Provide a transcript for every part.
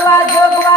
Olá, Douglas!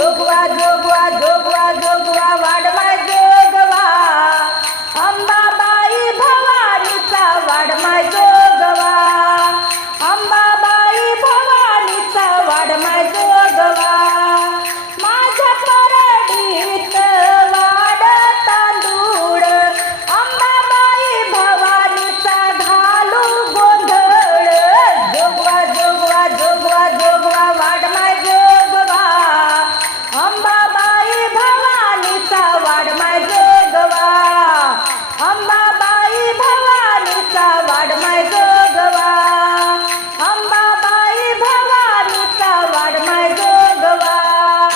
Globo